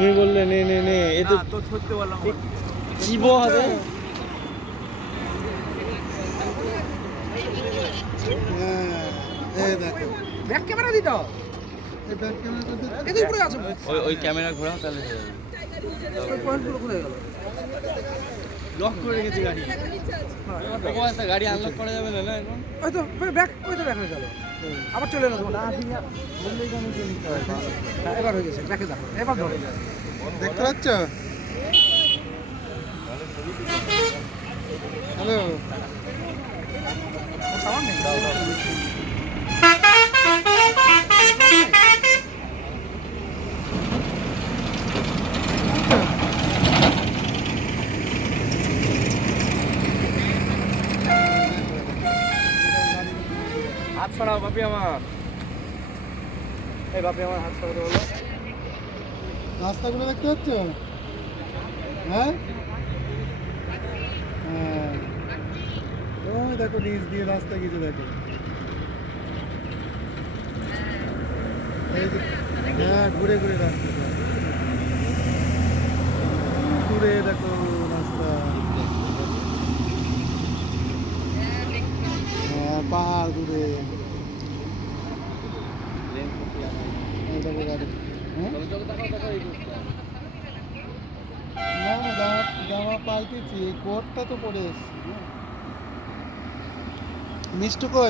তুমি বললে নে নে নে, এ তো তো সত্যি বললাম জীব হবে। এই দেখো ব্যাক ক্যামেরা দিতে এই ব্যাক ক্যামেরাটা এই তো উপরে আছে ওই ক্যামেরা ঘোরাও তাহলে হয়ে যাবে। ওই পয়েন্টগুলো কোথায় গেল লক করে রেখেছি গাড়ি। ওরকম একটা গাড়ি আনলক করা যাবে না এখন? ওই তো ব্যাক হয়ে গেল আবার চলে এলো তোমার এবার হয়ে গেছে ব্যাকে দেখো এবার ধরো দেখতে পাচ্ছ? হ্যালো সামান নেই হাত ছড়াও বাপি আমার। এই বাপি আমার হাত ছড়াতে বলো। রাস্তাগুলো দেখতে পাচ্ছ? হ্যাঁ হ্যাঁ ওই দেখো নিচ দিয়ে রাস্তা গেছে দেখো। এই যে হ্যাঁ ঘুরে ঘুরে রাস্তা ঘুরে দেখো রাস্তা। হ্যাঁ পাহাড় ঘুরে এই দেখো গাড়ি। হ্যাঁ না জামা পাল্টেছি, কোটটা তো পরে এসছি। মিষ্টু কই?